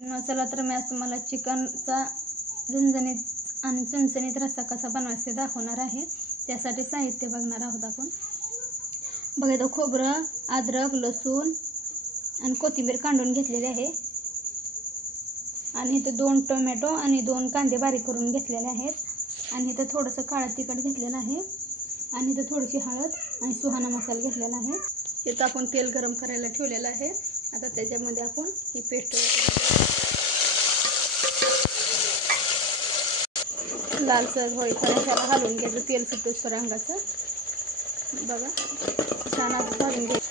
चला तर मी आज तुम्हाला चिकनचा झणझणीत आणि चमचमीत रस्सा कसा बनवायचा दाखवणार आहे। त्यासाठी साहित्य बघणार आहोत आपण। बघा इथं खोबरं, अद्रक, लसूण आणि कोथिंबीर काढून घेतलेली आहे आणि इथं 2 टोमॅटो आणि 2 कांदे बारीक करून घेतलेले आहेत आणि इथं थोडंसं काळं तिखट घेतलेलं आहे आणि इथं थोडीशी हळद आणि सुहाना मसाला घेतलेला आहे। इथं आपण तेल गरम करायला ठेवलेलं आहे। आता त्याच्यामध्ये आपण ही पेस्ट लालसर होईपर्यंत त्याला हलवून घ्यायचं, तेल सुटूसपर्यंत रंगाचं। बघा छान असं भाजून घ्यायचं।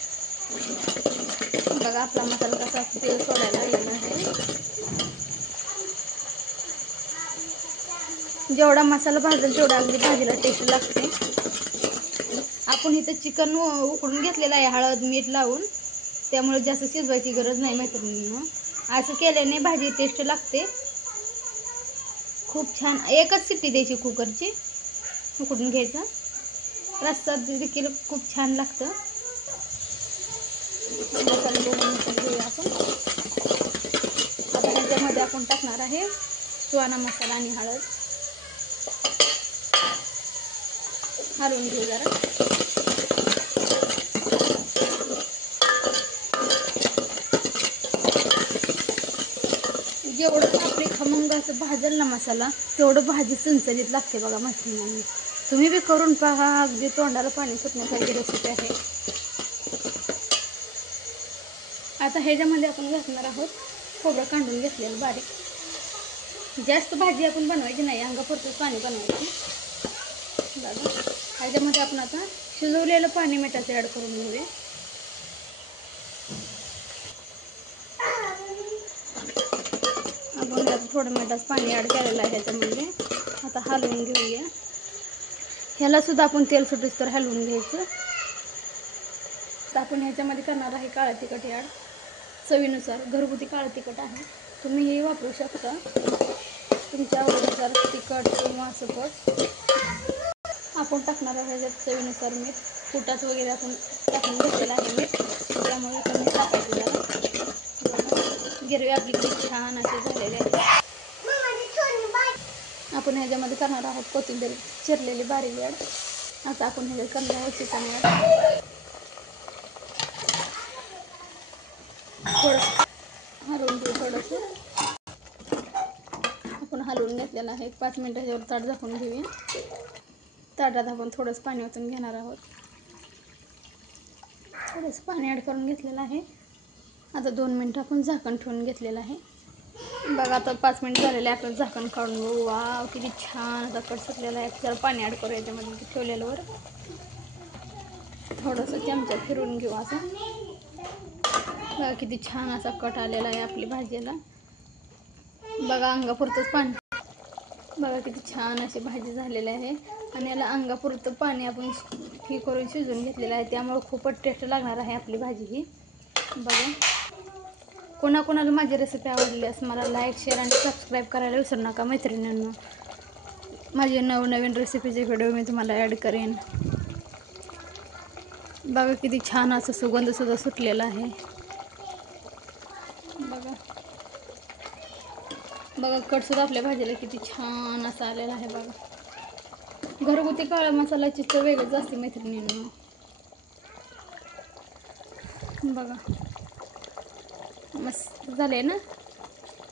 बघा आपला मसाला कसा तेल सोडायला लागलेला आहे। जेवढा मसाला भाजेल तेवढा अगदी भाजीला टेस्ट लागते। आपण इथं चिकन उकडून घेतलेलं आहे हळद मीठ लावून, त्यामुळे जास्त शिजवायची गरज नाही मैत्रिणींनो। असं केल्याने भाजी टेस्ट लागते खूप छान। एकच शिट्टी द्यायची कुकरची, उकडून घ्यायचं। रस्सा देखील खूप छान लागतं। मसाला बनवून घेऊया आपण। आता ह्याच्यामध्ये आपण टाकणार आहे सुहाना मसाला आणि हळद, हलवून घेऊ जरा। जेवढं आपली खमंग असं भाजेल ना मसाला, तेवढं भाजी चणचणीत लागते। बघा मैत्रिणींनी, तुम्ही बी करून पहा, अगदी तोंडाला पाणी सुटण्यासारखी रेसिपी आहे। आता ह्याच्यामध्ये आपण घालणार आहोत खोबरं काढून घेतलेलं बारीक। जास्त भाजी आपण बनवायची नाही, अंगापुरतं पाणी बनवायची। बघा ह्याच्यामध्ये आपण आता शिजवलेलं पाणी मिठाचं ॲड करून घेऊया। आपण यात थोडं मिठाचं पाणी ॲड केलेलं आहे ह्याच्यामध्ये। आता हलवून घेऊया। ह्याला सुद्धा आपण तेल सुटूस तर हलवून घ्यायचं। आता आपण ह्याच्यामध्ये करणार आहे काळं तिखट ॲड, चवीनुसार। घरगुती काळं तिखट आहे, तुम्ही हे वापरू शकता तुमच्या आवडीनुसार तिखट किंवा असपट। आपण टाकणार आहे ह्याच्यात चवीनुसार मीठ, कुटात वगैरे आपण टाकून घेतलेलं आहे मीठ, त्यामुळे कमी टाकायचं जरा। गिरवी आपली किती छान असे झालेले आहे। आपण ह्याच्यामध्ये करणार आहोत कोथिंबीर चिरलेली बारीक ॲड। आता आपण ह्याच्यात करणार आहोत चिकन ॲड। थोडंसं हलवून घेऊ। थोडंसं आपण हलवून घेतलेलं आहे। 5 मिनिटं ह्याच्यावर ताट झाकून घेऊया। ताटात आपण थोडंसं पाणी ओतून घेणार आहोत। थोडंसं पाणी ॲड करून घेतलेलं आहे। आता 2 मिनिटं आपण झाकण ठेवून घेतलेलं आहे। बघा आता 5 मिनिट झालेले, आपण झाकण काढून बघू। वाव किती छान असा कट सुटलेला आहे। जरा पाणी ॲड करू याच्यामध्ये ठेवलेल्यावर। थोडंसं चमचा फिरवून घेऊ असं। बघा किती छान असा कट आलेला आहे आपली भाजीला। बघा अंगापुरतंच पाणी, बघा किती छान अशी भाजी झालेली आहे आणि याला अंगापुरतं पाणी आपण ही करून शिजवून घेतलेलं आहे, त्यामुळे खूपच टेस्ट लागणार आहे आपली भाजी ही। बघा कोणाकोणाला माझी रेसिपी आवडली असं मला लाईक शेअर आणि सबस्क्राईब करायला विसरू नका मैत्रिणींनो। माझे नवनवीन रेसिपीचे व्हिडिओ मी तुम्हाला ॲड करेन। बघा किती छान असं सुगंध सुद्धा सुटलेला आहे। बघा बघा कटसुद्धा आपल्या भाजीला किती छान असा आलेला आहे। बघा घरगुती काळा मसाल्याची चव वेगळीच असते मैत्रिणींनो। बघा मस्त झाले ना।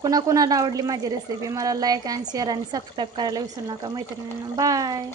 कोणाकोणाला आवडली माझी रेसिपी मला लाईक आणि शेअर आणि सबस्क्राईब करायला विसरू नका मैत्रिणींनो। बाय।